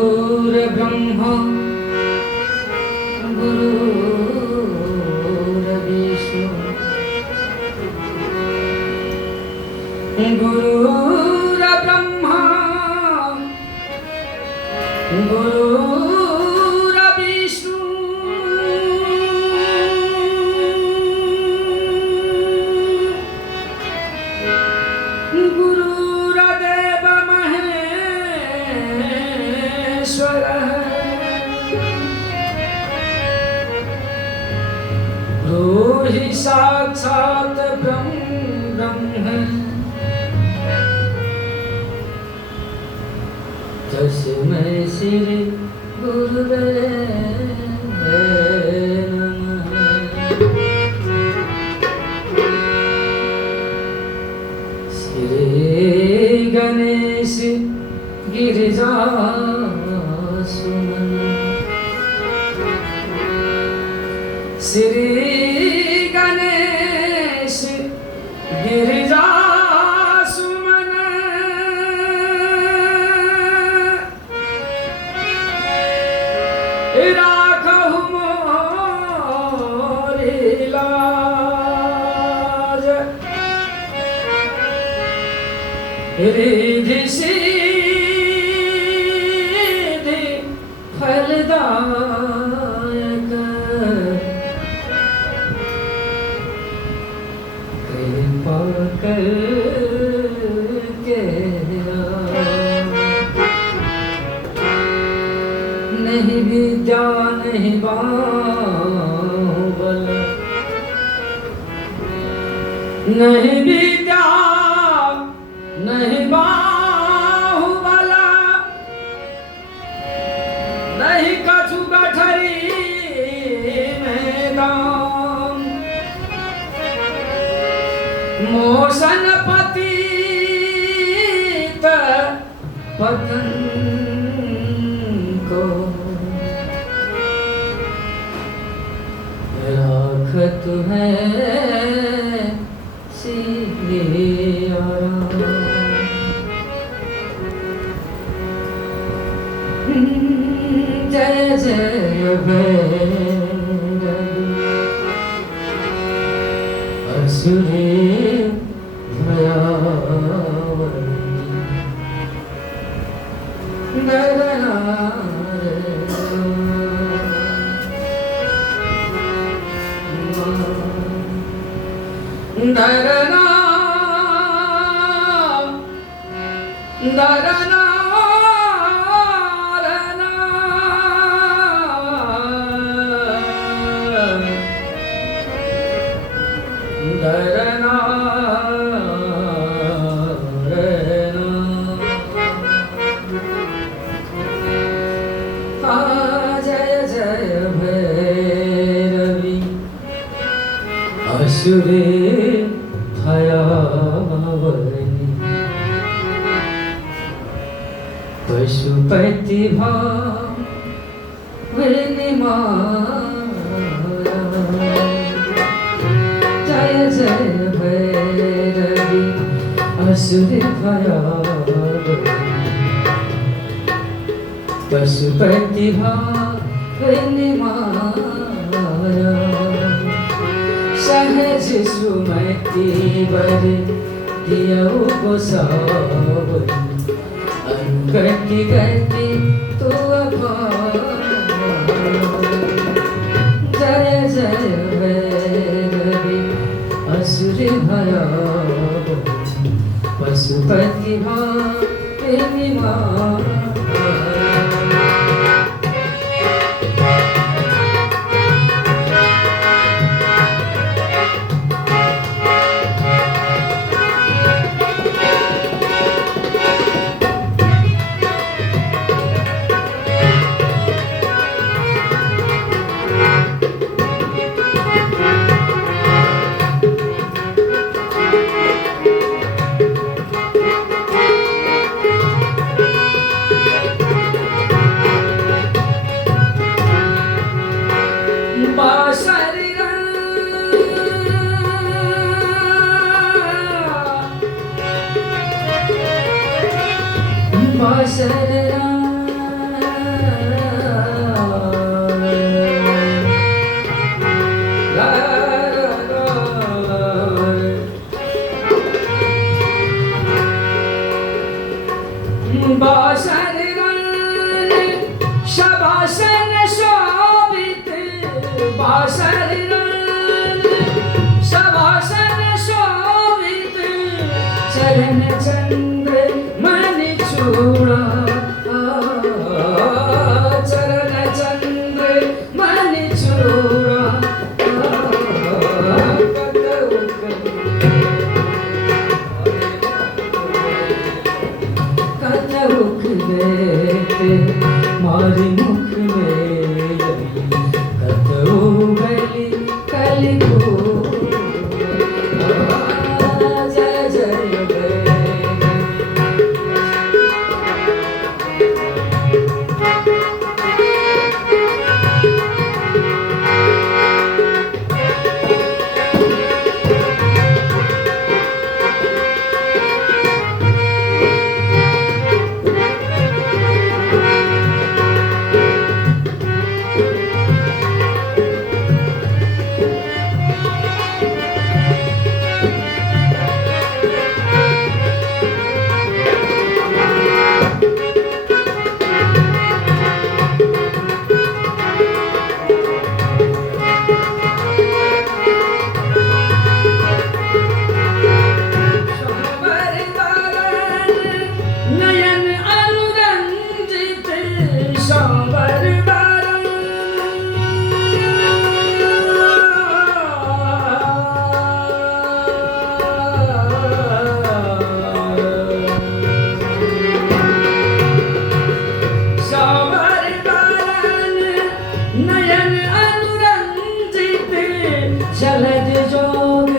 गुरुर्ब्रह्मा गुरुर्विष्णु गुरुर्ब्रह्मा गुरुर्विष्णु गुरुर्देव महेश्वरः गुरुः साक्षात् ब्रह्म तस्मै श्री गुरुवे नमः। श्री गणेश गिरिजासुमन श्री गणेश गिरिजासुमन राखहु मोरी लाज रिद्धि सिद्धि फलदायक कृपा करके नहीं विद्या नहीं बाहुबल नहीं विद्या नहीं बाहुबल नहीं कछु गठरी मैदान मोशन पतित पतन को राखत है सिया जय जय भैरवी असुरे भयावनी दरना दरना दरना जय जय भैरवी असुरे भयावनी पशुपति भाविनी माया जय जय भैरवी असुरे भयावनी पशुपति भाविनी माया सहज सुमति वर दियौ गोसावनी अनुगति गति तो जय जय भैरवी असुरी भयावनी पशुपति भाविनी माया बासरा बासर शबासन शोभित बासर शबासन शोभित चरण चंद्र मन चूड़ा चरण चंद्र मन चूड़ा मुख मारी मुख में कतो बलि कलि को जय जय जलद जोग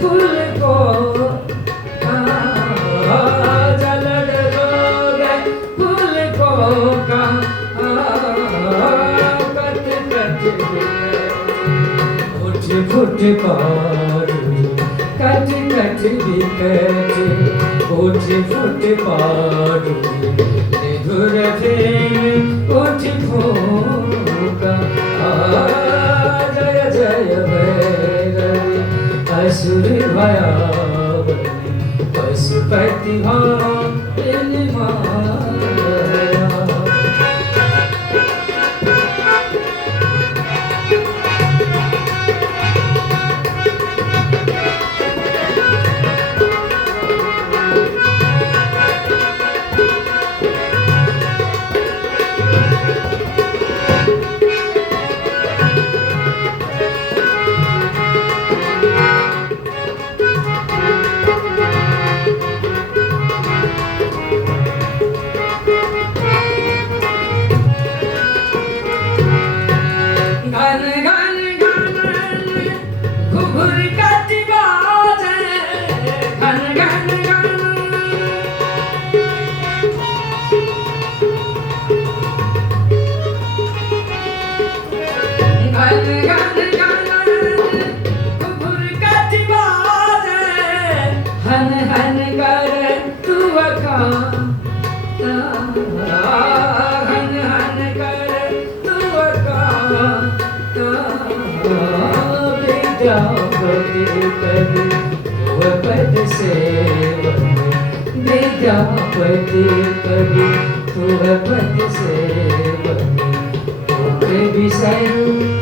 फूल को जलद जोग फूल को कट कट उठ फुट पारू कट कट बिकट उठ फुट पारू निधुर फेर उठ फूका जय जय भैरवी असुर भयावनी पशुपति भामिनी माया हन हन कर तू हन हन कर तू विद्यापति कवि तुअ पद सेवन विद्यापति कवि तुअ पद सेवन विषय